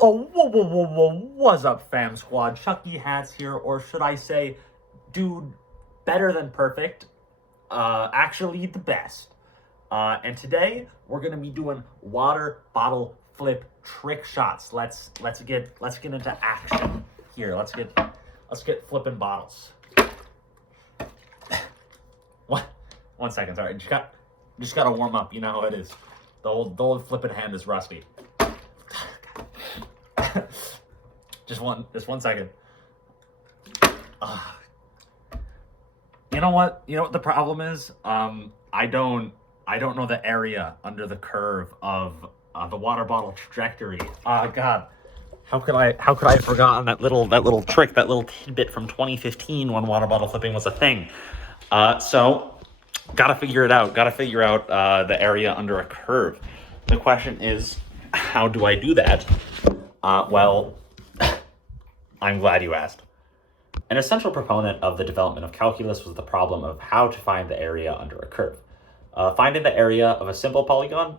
Oh, whoa, whoa, whoa, whoa, what's up, fam squad? Chucky Hats here, or should I say, dude, better than perfect, actually the best. And today we're gonna be doing water bottle flip trick shots. Let's get into action here. Let's get flipping bottles. What? 1 second, sorry. Just gotta warm up. You know how it is. The old flipping hand is rusty. just 1 second. You know what? You know what the problem is? I don't know the area under the curve of the water bottle trajectory. God, how could I have forgotten that little trick, that little tidbit from 2015 when water bottle flipping was a thing? So gotta figure it out. Gotta figure out the area under a curve. The question is, how do I do that? Well, I'm glad you asked. An essential proponent of the development of calculus was the problem of how to find the area under a curve. Finding the area of a simple polygon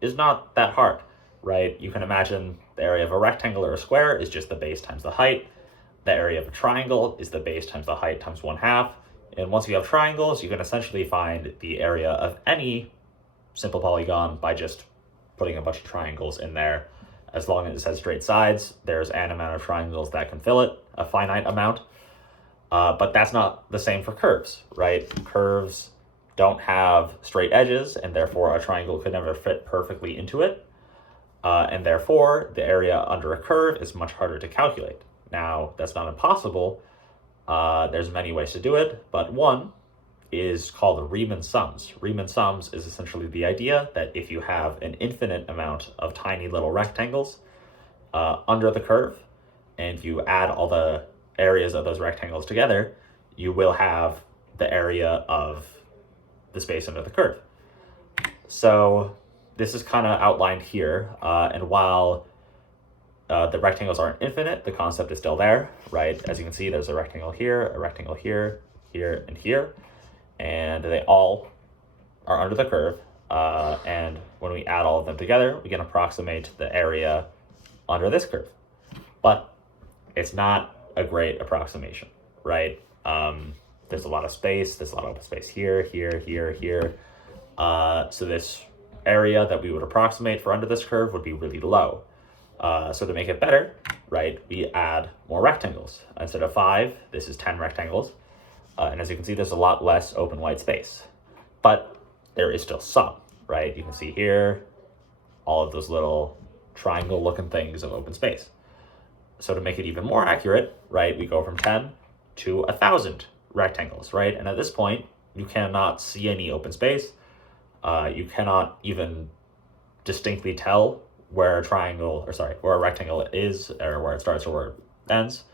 is not that hard, right? You can imagine the area of a rectangle or a square is just the base times the height. The area of a triangle is the base times the height times 1/2. And once you have triangles, you can essentially find the area of any simple polygon by just putting a bunch of triangles in there. As long as it has straight sides, there's an amount of triangles that can fill it, a finite amount. But that's not the same for curves, right? Curves don't have straight edges, and therefore a triangle could never fit perfectly into it. And therefore, the area under a curve is much harder to calculate. Now, that's not impossible. There's many ways to do it, but one is called Riemann sums. Riemann sums is essentially the idea that if you have an infinite amount of tiny little rectangles under the curve, and you add all the areas of those rectangles together, you will have the area of the space under the curve. So this is kind of outlined here, and while the rectangles aren't infinite, the concept is still there, right? As you can see, there's a rectangle here, here, and here, and they all are under the curve. And when we add all of them together, we can approximate the area under this curve. But it's not a great approximation, right? There's a lot of space. There's a lot of open space here, here, here, here. So this area that we would approximate for under this curve would be really low. So to make it better, right, we add more rectangles. Instead of 5, this is 10 rectangles. And as you can see, there's a lot less open white space. But there is still some, right? You can see here all of those little triangle-looking things of open space. So to make it even more accurate, right, we go from 10 to 1,000 rectangles, right? And at this point, you cannot see any open space. You cannot even distinctly tell where a rectangle is, or where it starts or where it ends.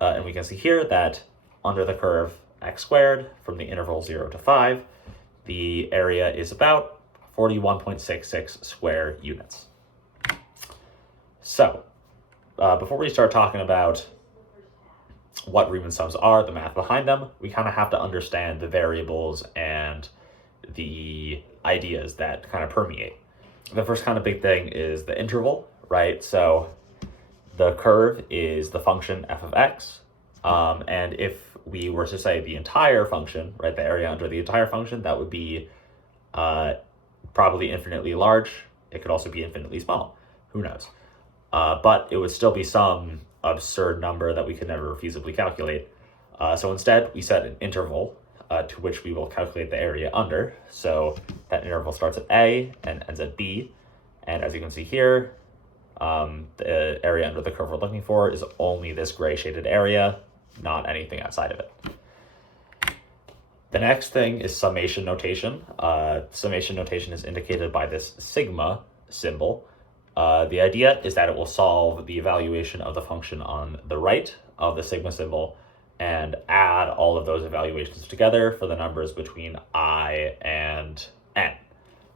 And we can see here that under the curve x squared from the interval 0 to 5, the area is about 41.66 square units. So before we start talking about what Riemann sums are, the math behind them, we kind of have to understand the variables and the ideas that kind of permeate. The first kind of big thing is the interval, right? So the curve is the function f of x. And if we were to say the entire function, right, the area under the entire function, that would be probably infinitely large. It could also be infinitely small. Who knows? But it would still be some absurd number that we could never feasibly calculate. So instead, we set an interval to which we will calculate the area under. So that interval starts at A and ends at B. And as you can see here, the area under the curve we're looking for is only this gray shaded area, not anything outside of it. The next thing is summation notation. Summation notation is indicated by this sigma symbol. The idea is that it will solve the evaluation of the function on the right of the sigma symbol and add all of those evaluations together for the numbers between I and n,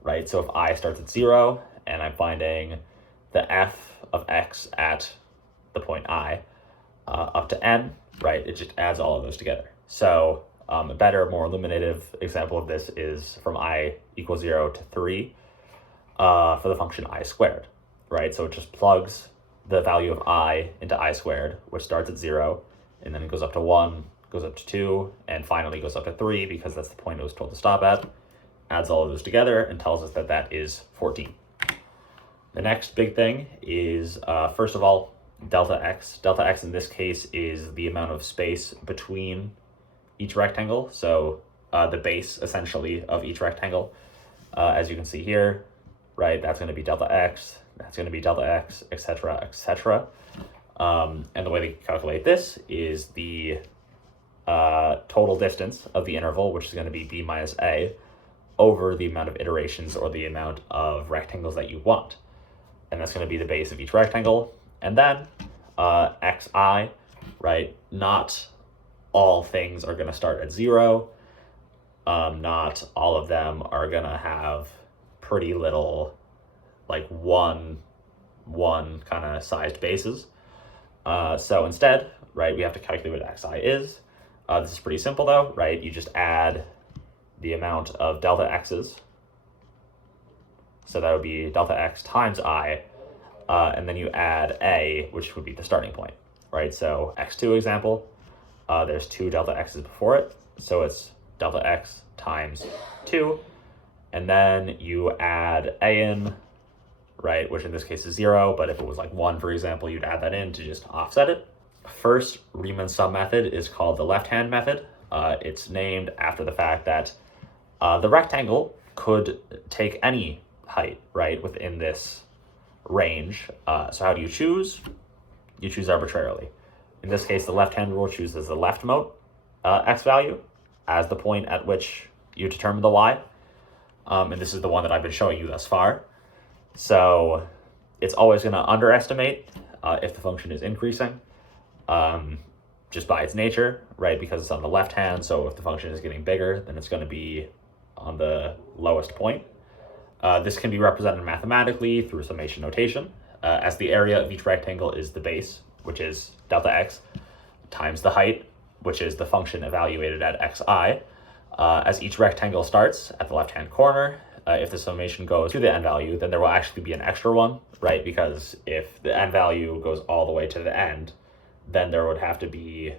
right? So if I starts at 0 and I'm finding the f of x at the point I up to n, right, it just adds all of those together. So a better, more illuminative example of this is from I equals 0 to 3 for the function I squared, right? So it just plugs the value of I into I squared, which starts at 0, and then it goes up to 1, goes up to 2, and finally goes up to 3, because that's the point it was told to stop at. Adds all of those together and tells us that that is 14. The next big thing is, first of all, delta x. Delta x in this case is the amount of space between each rectangle, so the base, essentially, of each rectangle. As you can see here, right, that's going to be delta x, that's going to be delta x, etc., etc. And the way they calculate this is the total distance of the interval, which is going to be b minus a, over the amount of iterations or the amount of rectangles that you want. And that's going to be the base of each rectangle. And then xi, right, not all things are going to start at 0. Not all of them are going to have pretty little, like one kind of sized bases. So instead, right, we have to calculate what xi is. This is pretty simple though, right? You just add the amount of delta x's. So that would be delta x times I, and then you add a, which would be the starting point, right? So x2 example, there's 2 delta x's before it, so it's delta x times 2, and then you add a in, right, which in this case is 0, but if it was like 1, for example, you'd add that in to just offset it. First Riemann sum method is called the left-hand method. It's named after the fact that the rectangle could take any height, right, within this range. So how do you choose? You choose arbitrarily. In this case, the left-hand rule chooses the leftmost x value as the point at which you determine the y. And this is the one that I've been showing you thus far. So it's always going to underestimate if the function is increasing, just by its nature, right? Because it's on the left hand, so if the function is getting bigger, then it's going to be on the lowest point. This can be represented mathematically through summation notation, as the area of each rectangle is the base, which is delta x, times the height, which is the function evaluated at xi. As each rectangle starts at the left-hand corner, if the summation goes to the end value, then there will actually be an extra one, right? Because if the end value goes all the way to the end, then there would have to be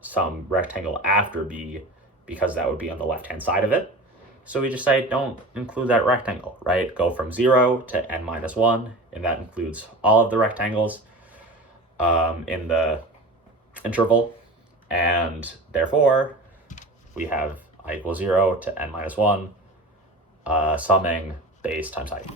some rectangle after b, because that would be on the left-hand side of it. So we just say don't include that rectangle, right? Go from 0 to n minus 1, and that includes all of the rectangles in the interval. And therefore, we have I equals 0 to n minus 1, summing base times height.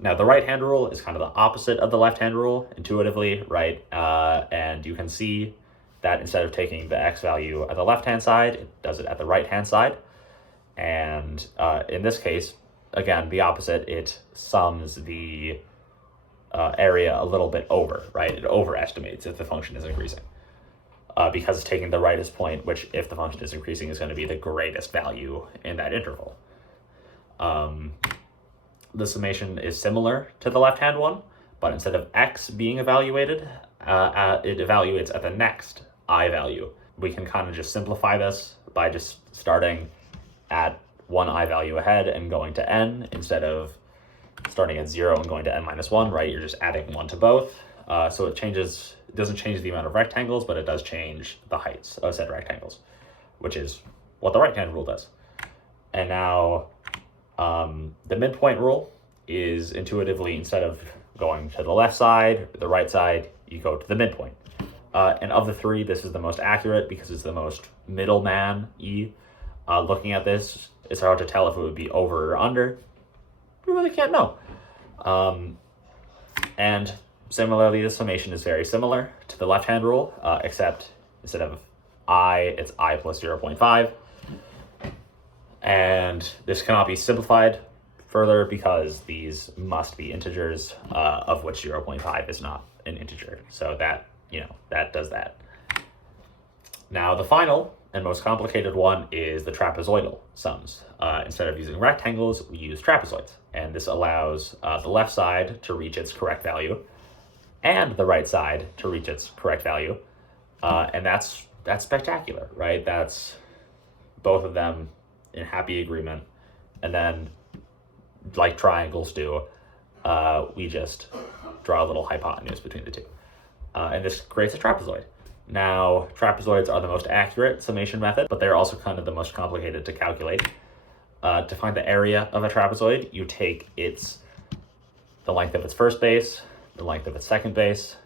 Now, the right-hand rule is kind of the opposite of the left-hand rule, intuitively, right? And you can see that instead of taking the x value at the left-hand side, it does it at the right-hand side. And in this case, again, the opposite, it sums the area a little bit over, right? It overestimates if the function is increasing. Because it's taking the rightest point, which, if the function is increasing, is going to be the greatest value in that interval. The summation is similar to the left-hand one, but instead of x being evaluated, it evaluates at the next I value. We can kind of just simplify this by just starting at one I value ahead and going to n, instead of starting at 0 and going to n minus 1, right? You're just adding 1 to both. So it doesn't change the amount of rectangles, but it does change the heights of said rectangles, which is what the right-hand rule does. And now the midpoint rule is intuitively, instead of going to the left side, the right side, you go to the midpoint. And of the three, this is the most accurate because it's the most middleman-y. Looking at this, it's hard to tell if it would be over or under. You really can't know. And similarly, the summation is very similar to the left-hand rule, except instead of I, it's I plus 0.5. And this cannot be simplified further because these must be integers, of which 0.5 is not an integer. So that, that does that. Now, the final and most complicated one is the trapezoidal sums. Instead of using rectangles, we use trapezoids. And this allows the left side to reach its correct value and the right side to reach its correct value. And that's spectacular, right? That's both of them in happy agreement. And then, like triangles do, we just draw a little hypotenuse between the two. And this creates a trapezoid. Now, trapezoids are the most accurate summation method, but they're also kind of the most complicated to calculate. To find the area of a trapezoid, you take the length of its first base, the length of its second base,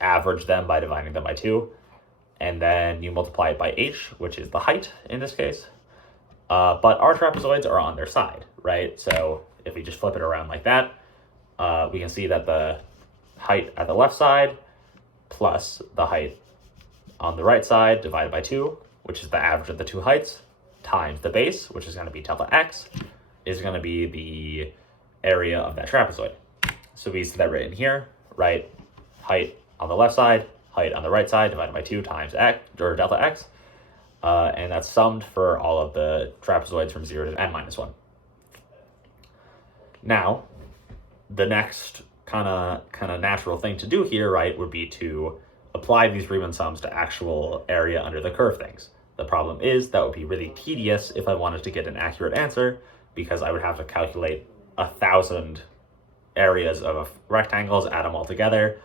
average them by dividing them by 2, and then you multiply it by h, which is the height in this case. But our trapezoids are on their side, right? So if we just flip it around like that, we can see that the height at the left side plus the height on the right side divided by 2, which is the average of the two heights, times the base, which is going to be delta x, is going to be the area of that trapezoid. So we see that written here, right? Height on the left side, height on the right side divided by 2 times x, or delta x. And that's summed for all of the trapezoids from 0 to n-1. Now, the next kind of natural thing to do here, right, would be to apply these Riemann sums to actual area under the curve things. The problem is that would be really tedious if I wanted to get an accurate answer, because I would have to calculate 1,000 areas of rectangles, add them all together.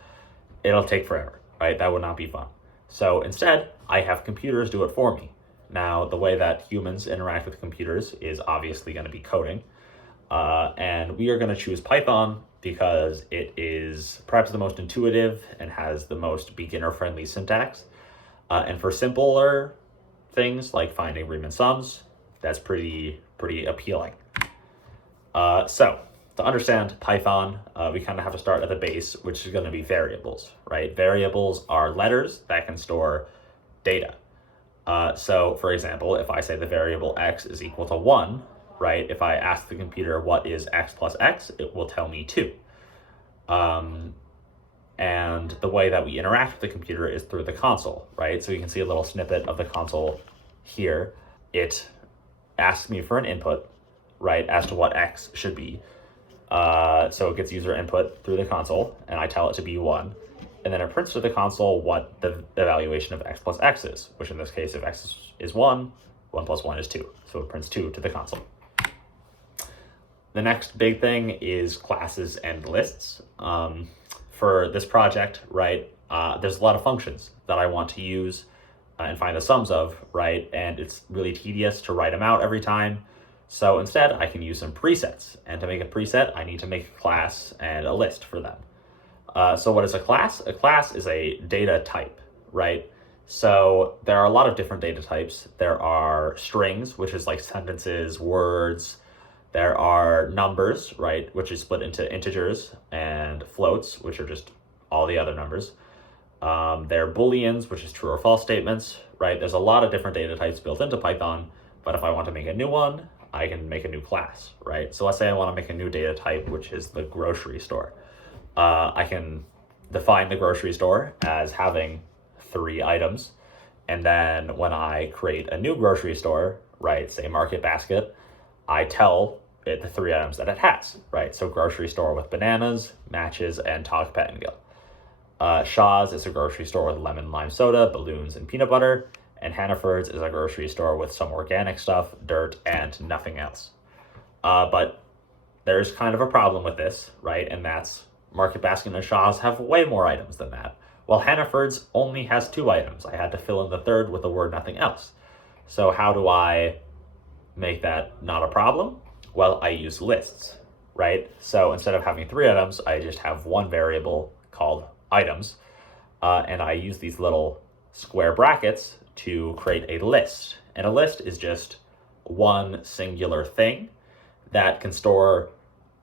It'll take forever, right? That would not be fun. So instead, I have computers do it for me. Now, the way that humans interact with computers is obviously going to be coding. And we are going to choose Python because it is perhaps the most intuitive and has the most beginner-friendly syntax. And for simpler things like finding Riemann sums, that's pretty appealing. So to understand Python, we kind of have to start at the base, which is going to be variables, right? Variables are letters that can store data. So for example, if I say the variable x is equal to 1, right? If I ask the computer what is x plus x, it will tell me 2. And the way that we interact with the computer is through the console, right? So you can see a little snippet of the console here. It asks me for an input, right, as to what x should be. So it gets user input through the console, and I tell it to be 1. And then it prints to the console what the evaluation of x plus x is, which in this case, if x is 1, 1 plus 1 is 2. So it prints 2 to the console. The next big thing is classes and lists. For this project, right, there's a lot of functions that I want to use and find the sums of, right? And it's really tedious to write them out every time. So instead, I can use some presets. And to make a preset, I need to make a class and a list for them. So what is a class? A class is a data type, right? So there are a lot of different data types. There are strings, which is like sentences, words. There are numbers, right, which is split into integers, and floats, which are just all the other numbers. There are booleans, which is true or false statements, right? There's a lot of different data types built into Python, but if I want to make a new one, I can make a new class, right? So let's say I want to make a new data type, which is the grocery store. I can define the grocery store as having 3 items. And then when I create a new grocery store, right, say Market Basket, I tell it the 3 items that it has, right? So grocery store with bananas, matches, and Tog Pettingill. Shaw's is a grocery store with lemon lime soda, balloons, and peanut butter. And Hannaford's is a grocery store with some organic stuff, dirt, and nothing else. But there's kind of a problem with this, right? And that's Market Basket and Shaw's have way more items than that. Well, Hannaford's only has 2 items. I had to fill in the third with the word nothing else. So how do I make that not a problem? Well, I use lists, right? So instead of having 3 items, I just have one variable called items. And I use these little square brackets to create a list. And a list is just one singular thing that can store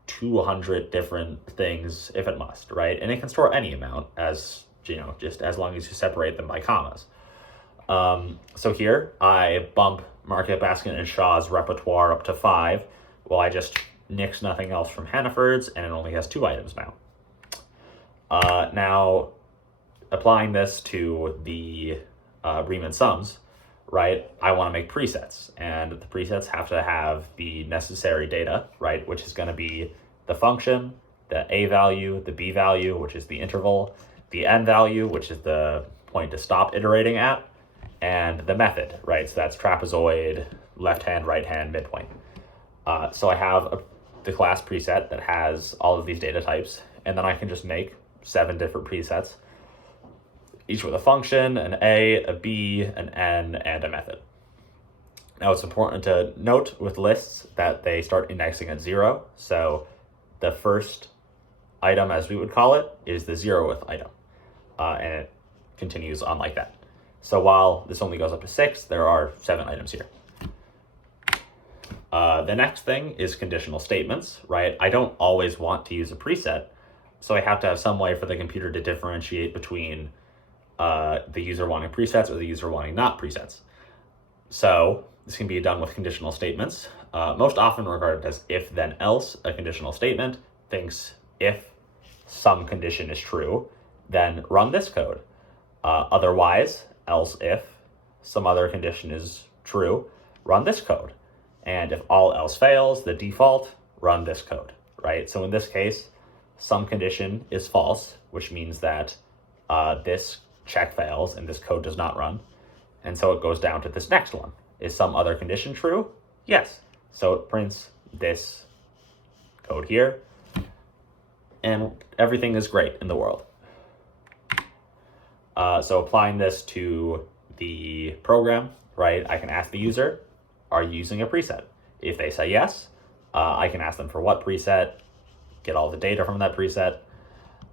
200 different things if it must, right? And it can store any amount, as you know, just as long as you separate them by commas. So here I bump Market Basket and Shaw's repertoire up to 5. Well, I just nix nothing else from Hannaford's, and it only has 2 items now. Now, applying this to the Riemann sums, right, I want to make presets, and the presets have to have the necessary data, right, which is going to be the function, the a value, the b value, which is the interval, the n value, which is the point to stop iterating at, and the method, right? So that's trapezoid, left hand, right hand, midpoint. So I have the class preset that has all of these data types, and then I can just make 7 different presets, each with a function, an a, a b, an n, and a method. Now it's important to note with lists that they start indexing at 0. So the first item, as we would call it, is the 0th item. And it continues on like that. So while this only goes up to 6, there are 7 items here. The next thing is conditional statements, right? I don't always want to use a preset, so I have to have some way for the computer to differentiate between the user wanting presets or the user wanting not presets. So this can be done with conditional statements, most often regarded as if then else. A conditional statement thinks if some condition is true, then run this code. Otherwise, else if some other condition is true, run this code. And if all else fails, the default, run this code, right? So in this case, some condition is false, which means that this check fails and this code does not run. And so it goes down to this next one. Is some other condition true? Yes. So it prints this code here, and everything is great in the world. So applying this to the program, right, I can ask the user, are you using a preset? If they say yes, I can ask them for what preset, get all the data from that preset,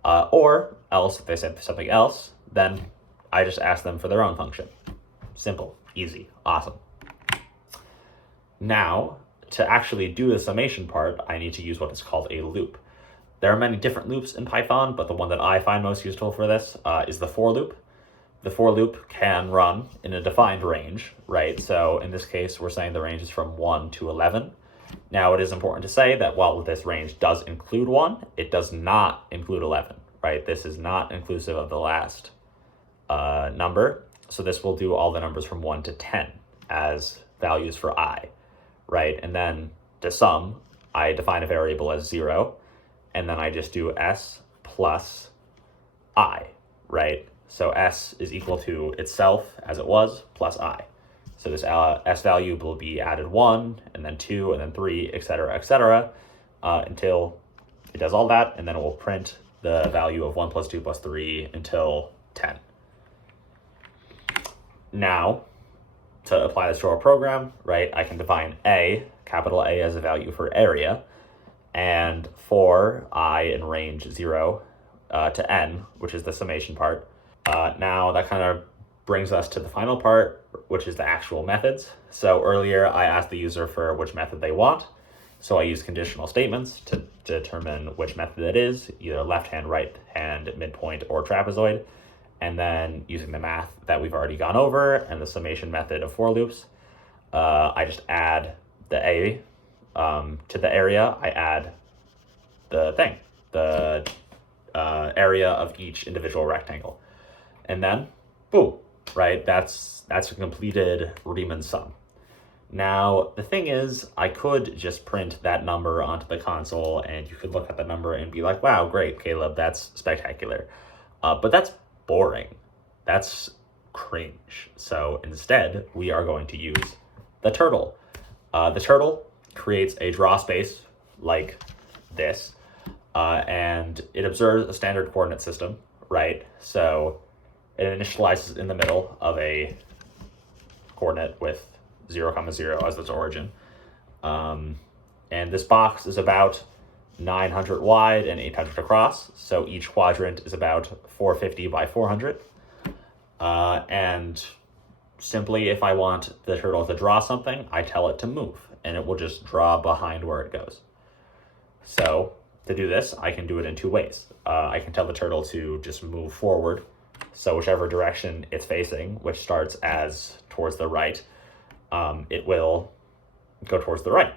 or else if they said something else, then I just ask them for their own function. Simple, easy, awesome. Now, to actually do the summation part, I need to use what is called a loop. There are many different loops in Python, but the one that I find most useful for this is the for loop. The for loop can run in a defined range, right? So in this case, we're saying the range is from 1 to 11. Now, it is important to say that while this range does include 1, it does not include 11, right? This is not inclusive of the last number. So this will do all the numbers from 1 to 10 as values for I, right? And then to sum, I define a variable as 0, and then I just do s plus I, right? So s is equal to itself as it was plus I. So this s value will be added 1, and then 2, and then 3, etc., until it does all that, and then it will print the value of 1 plus 2 plus 3 until 10. Now, to apply this to our program, right, I can define a, capital A, as a value for area, and for I in range 0 to n, which is the summation part. Now that kind of brings us to the final part, which is the actual methods. So earlier I asked the user for which method they want. So I use conditional statements to determine which method it is, either left hand, right hand, midpoint, or trapezoid. And then using the math that we've already gone over and the summation method of for loops, I just add the a to the area. I add the thing, the area of each individual rectangle. And then, boom, right? That's a completed Riemann sum. Now, the thing is, I could just print that number onto the console and you could look at the number and be like, wow, great, Caleb, that's spectacular. But that's boring. That's cringe. So instead, we are going to use the turtle. The turtle creates a draw space like this, and it observes a standard coordinate system, right? So it initializes in the middle of a coordinate with 0, 0 as its origin. And this box is about 900 wide and 800 across. So each quadrant is about 450 by 400. And simply, if I want the turtle to draw something, I tell it to move, and it will just draw behind where it goes. So to do this, I can do it in 2 ways. I can tell the turtle to just move forward. So whichever direction it's facing, which starts as towards the right, it will go towards the right.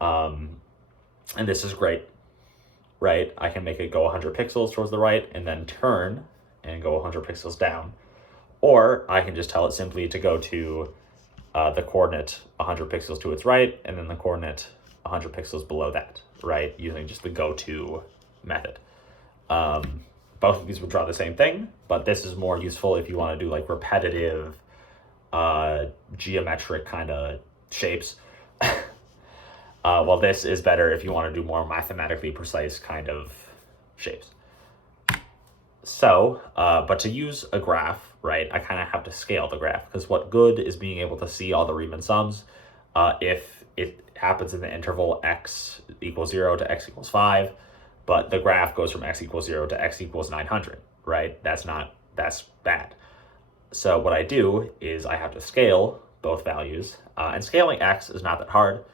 And this is great, right? I can make it go 100 pixels towards the right and then turn and go 100 pixels down. Or I can just tell it simply to go to the coordinate 100 pixels to its right and then the coordinate 100 pixels below that, right? Using just the go-to method. Both of these would draw the same thing, but this is more useful if you want to do like repetitive geometric kind of shapes. While this is better if you want to do more mathematically precise kind of shapes. So, but to use a graph, right, I kind of have to scale the graph, because what good is being able to see all the Riemann sums if it happens in the interval x equals 0 to x equals 5, but the graph goes from x equals 0 to x equals 900, right? That's bad. So what I do is I have to scale both values, and scaling x is not that hard,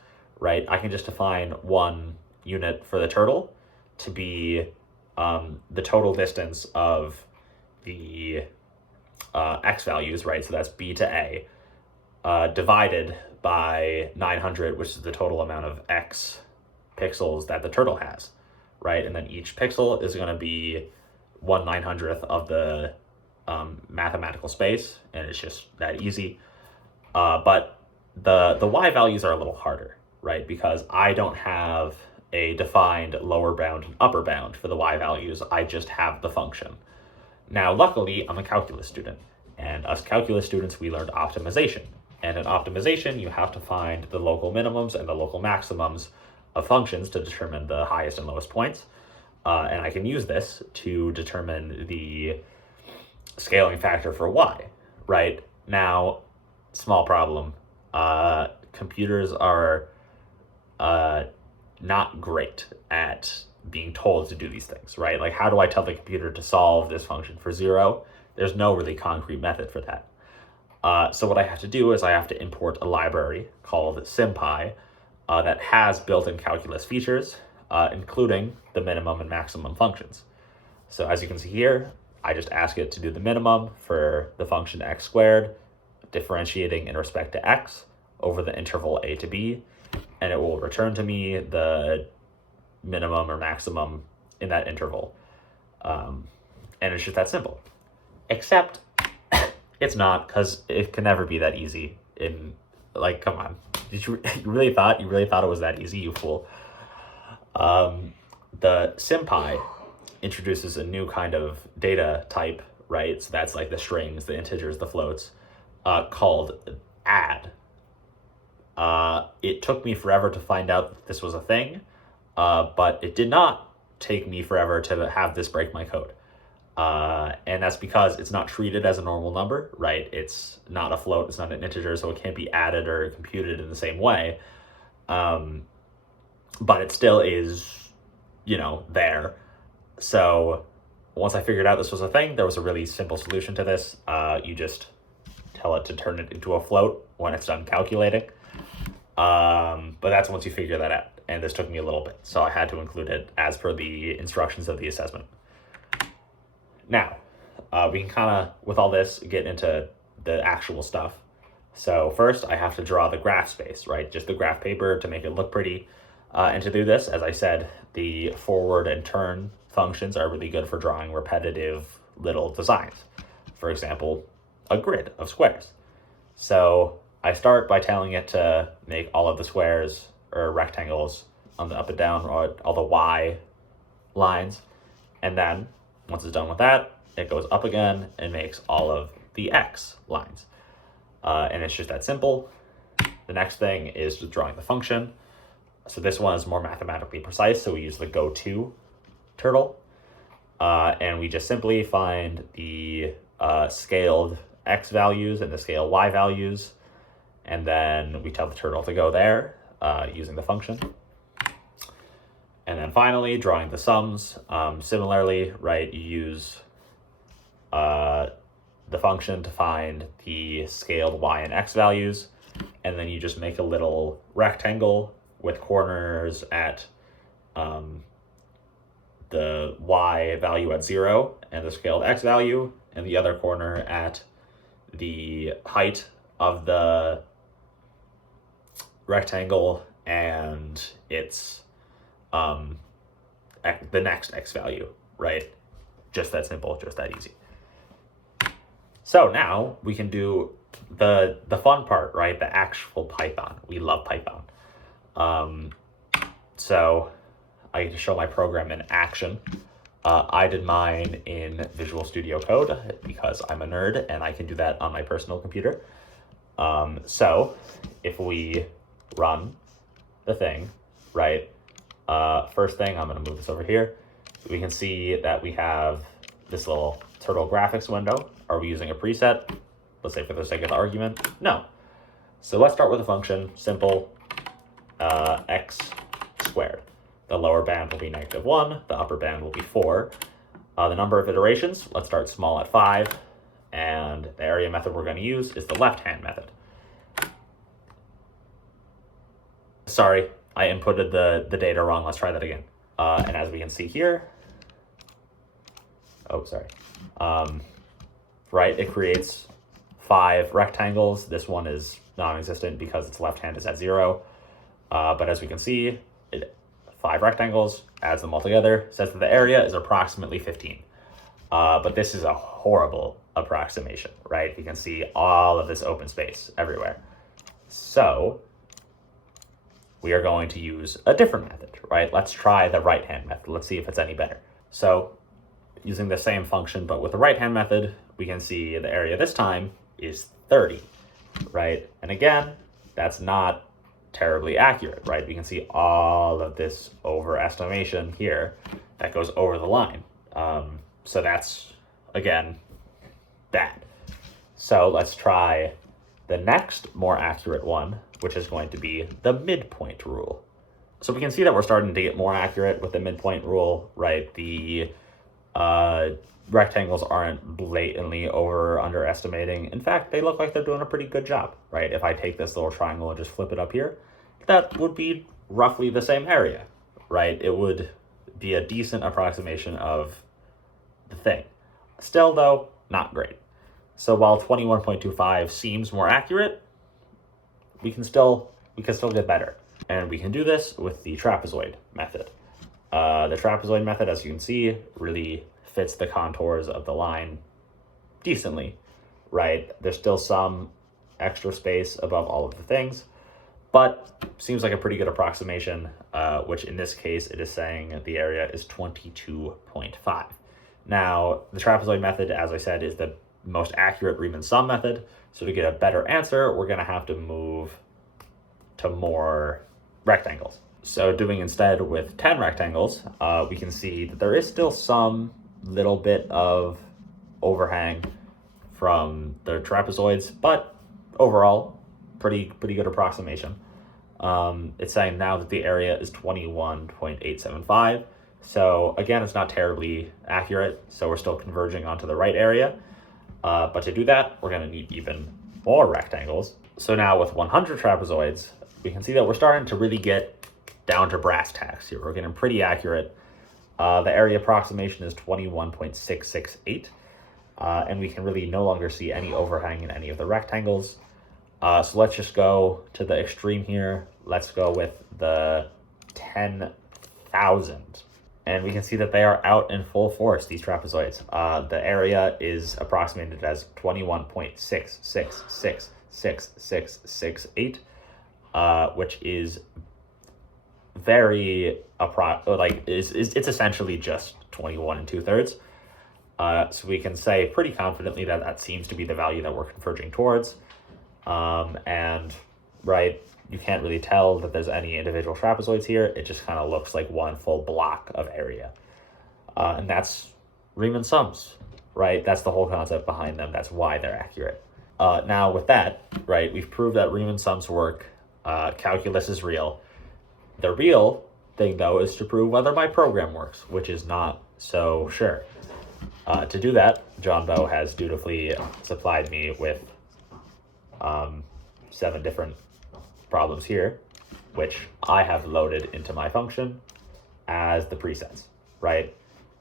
right? I can just define one unit for the turtle to be the total distance of the x values, right? So that's b to a, divided by 900, which is the total amount of x pixels that the turtle has, right? And then each pixel is going to be 1/900th of the mathematical space, and it's just that easy. But the y values are a little harder, right? Because I don't have a defined lower bound and upper bound for the y values. I just have the function. Now, luckily, I'm a calculus student, and us calculus students, we learned optimization. And in optimization, you have to find the local minimums and the local maximums of functions to determine the highest and lowest points. And I can use this to determine the scaling factor for y, right? Now, small problem. Computers are not great at being told to do these things, right? Like, how do I tell the computer to solve this function for 0? There's no really concrete method for that. So what I have to do is I have to import a library called SymPy that has built-in calculus features, including the minimum and maximum functions. So as you can see here, I just ask it to do the minimum for the function x squared, differentiating in respect to x over the interval a to b, and it will return to me the minimum or maximum in that interval. And it's just that simple. Except it's not, because it can never be that easy. Like, come on. Did you really thought it was that easy, you fool? The SymPy introduces a new kind of data type, right? So that's like the strings, the integers, the floats, called add. It took me forever to find out that this was a thing, but it did not take me forever to have this break my code. And that's because it's not treated as a normal number, right? It's not a float, it's not an integer, so it can't be added or computed in the same way. But it still is, there. So once I figured out this was a thing, there was a really simple solution to this. You just tell it to turn it into a float when it's done calculating. But that's once you figure that out. And this took me a little bit, so I had to include it as per the instructions of the assessment. Now, we can kind of, with all this, get into the actual stuff. So first, I have to draw the graph space, right? Just the graph paper to make it look pretty. And to do this, as I said, the forward and turn functions are really good for drawing repetitive little designs. For example, a grid of squares. So I start by telling it to make all of the squares or rectangles on the up and down, or all the y lines. And then once it's done with that, it goes up again and makes all of the x lines. And it's just that simple. The next thing is just drawing the function. So this one is more mathematically precise, so we use the goTo turtle. And we just simply find the scaled x values and the scaled y values, and then we tell the turtle to go there using the function. And then finally, drawing the sums. Similarly, right, you use the function to find the scaled y and x values, and then you just make a little rectangle with corners at the y value at 0 and the scaled x value, and the other corner at the height of the rectangle and its the next x value, right? Just that simple, just that easy. So now we can do the fun part, right? The actual Python. We love Python. So I get to show my program in action. I did mine in Visual Studio Code because I'm a nerd and I can do that on my personal computer. So if we run the thing, right? First thing, I'm going to move this over here. we can see that we have this little turtle graphics window. Are we using a preset? Let's say for the sake of the argument, no. So let's start with a function, simple, x squared. The lower band will be -1, the upper band will be 4. The number of iterations, let's start small at 5, and the area method we're going to use is the left-hand method. Sorry, I inputted the data wrong. Let's try that again. And as we can see here, right, it creates 5 rectangles. This one is non-existent because its left hand is at 0. But as we can see, 5 rectangles, adds them all together, says that the area is approximately 15. But this is a horrible approximation, right? You can see all of this open space everywhere. So we are going to use a different method, right? Let's try the right-hand method. Let's see if it's any better. So using the same function, but with the right-hand method, we can see the area this time is 30, right? And again, that's not terribly accurate, right? We can see all of this overestimation here that goes over the line. So that's, again, bad. So let's try the next more accurate one, which is going to be the midpoint rule. So we can see that we're starting to get more accurate with the midpoint rule, right? The rectangles aren't blatantly over or underestimating. In fact, they look like they're doing a pretty good job, right? If I take this little triangle and just flip it up here, that would be roughly the same area, right? It would be a decent approximation of the thing. Still, though, not great. So while 21.25 seems more accurate, we can still get better. And we can do this with the trapezoid method. The trapezoid method, as you can see, really fits the contours of the line decently, right? There's still some extra space above all of the things, but seems like a pretty good approximation, which in this case, it is saying the area is 22.5. Now, the trapezoid method, as I said, is the most accurate Riemann sum method. So to get a better answer, we're going to have to move to more rectangles. So doing instead with 10 rectangles, we can see that there is still some little bit of overhang from the trapezoids, but overall, pretty good approximation. It's saying now that the area is 21.875. So again, it's not terribly accurate. So we're still converging onto the right area. But to do that, we're going to need even more rectangles. So now with 100 trapezoids, we can see that we're starting to really get down to brass tacks here. We're getting pretty accurate. The area approximation is 21.668. And we can really no longer see any overhang in any of the rectangles. So let's just go to the extreme here. Let's go with the 10,000. And we can see that they are out in full force, these trapezoids. The area is approximated as 21.66666668, which is very, it's essentially just 21 2/3. So we can say pretty confidently that that seems to be the value that we're converging towards. And right, you can't really tell that there's any individual trapezoids here. It just kind of looks like one full block of area. And that's Riemann sums, right? That's the whole concept behind them. That's why they're accurate. Now with that, right, we've proved that Riemann sums work. Calculus is real. The real thing, though, is to prove whether my program works, which is not so sure. To do that, John Bow has dutifully supplied me with 7 different problems here, which I have loaded into my function as the presets, right?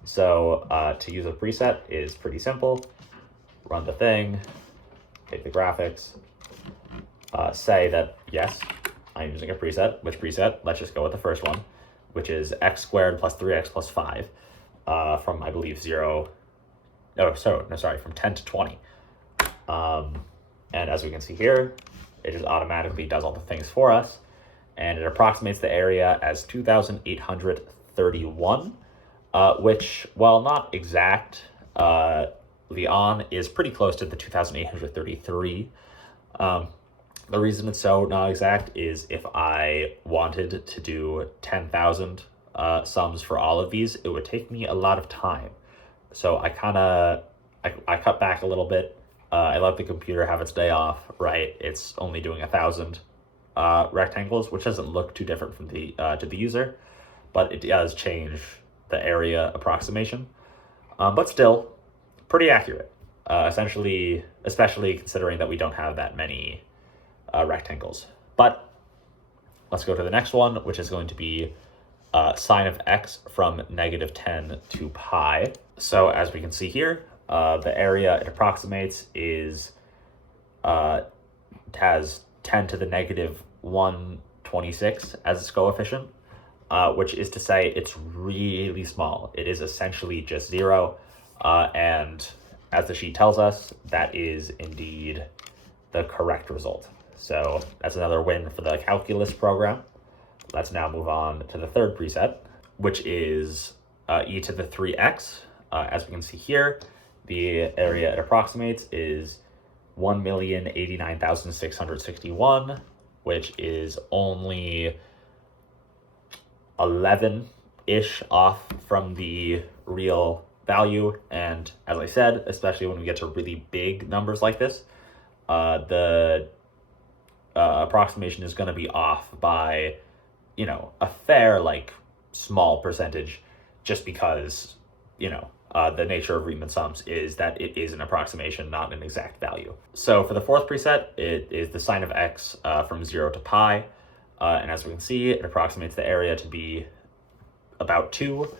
So to use a preset is pretty simple. Run the thing, take the graphics, say that, yes, I'm using a preset. Which preset? Let's just go with the first one, which is x squared plus 3x plus 5 from, I believe, from 10 to 20. And as we can see here, it just automatically does all the things for us. And it approximates the area as 2,831, which, while not exact, Leon is pretty close to the 2,833. The reason it's so not exact is if I wanted to do 10,000 sums for all of these, it would take me a lot of time. So I cut back a little bit. I let the computer have its day off, right? It's only doing 1,000 rectangles, which doesn't look too different from the to the user, but it does change the area approximation. But still, pretty accurate. Essentially, especially considering that we don't have that many rectangles. But let's go to the next one, which is going to be sine of x from -10 to pi. So as we can see here, the area it approximates is has 10 to the -126 as its coefficient, which is to say it's really small. It is essentially just 0, and as the sheet tells us, that is indeed the correct result. So that's another win for the calculus program. Let's now move on to the third preset, which is e to the 3x. As we can see here, the area it approximates is 1,089,661, which is only 11-ish off from the real value. And as I said, especially when we get to really big numbers like this, the approximation is going to be off by, a fair, small percentage, just because, the nature of Riemann sums is that it is an approximation, not an exact value. So for the fourth preset, it is the sine of x from 0 to pi. And as we can see, it approximates the area to be about 2,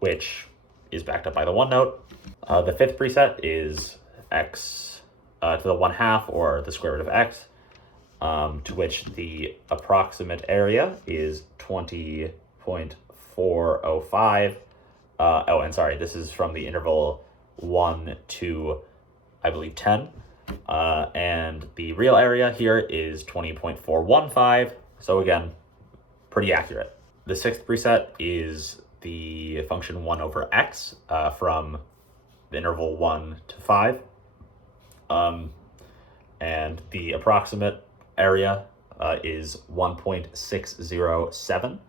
which is backed up by the one note. The fifth preset is x to the 1/2, or the square root of x, to which the approximate area is 20.405. Oh, and sorry, this is from the interval 1 to, I believe, 10. And the real area here is 20.415. So again, pretty accurate. The sixth preset is the function 1 over x from the interval 1 to 5. And the approximate area is 1.607.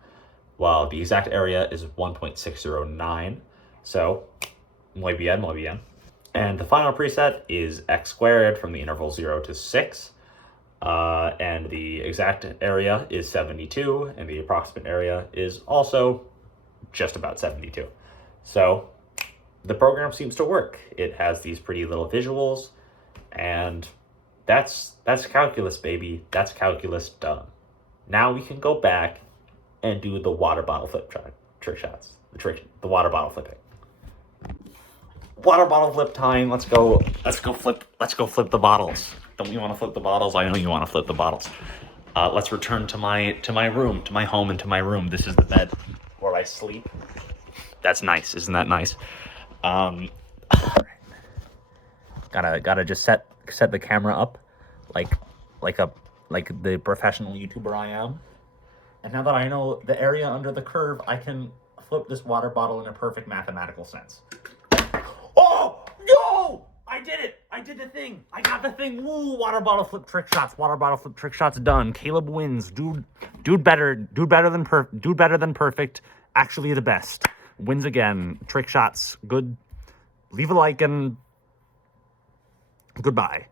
While the exact area is 1.609. So, muy bien, muy bien. And the final preset is x squared from the interval 0 to 6. And the exact area is 72, and the approximate area is also just about 72. So, the program seems to work. It has these pretty little visuals, and that's calculus, baby. That's calculus done. Now we can go back and do the water bottle flip trick shots. The water bottle flipping. Water bottle flip time. Let's go flip the bottles. Don't you want to flip the bottles? I know you want to flip the bottles. Let's return to my room, to my home, and to my room. This is the bed where I sleep. That's nice, isn't that nice? Gotta just set the camera up like the professional YouTuber I am. And now that I know the area under the curve, I can flip this water bottle in a perfect mathematical sense. Oh, no! I did it! I did the thing! I got the thing! Woo! Water bottle flip trick shots. Water bottle flip trick shots done. Caleb wins. Dude better than perfect. Actually the best. Wins again. Trick shots. Good. Leave a like and goodbye.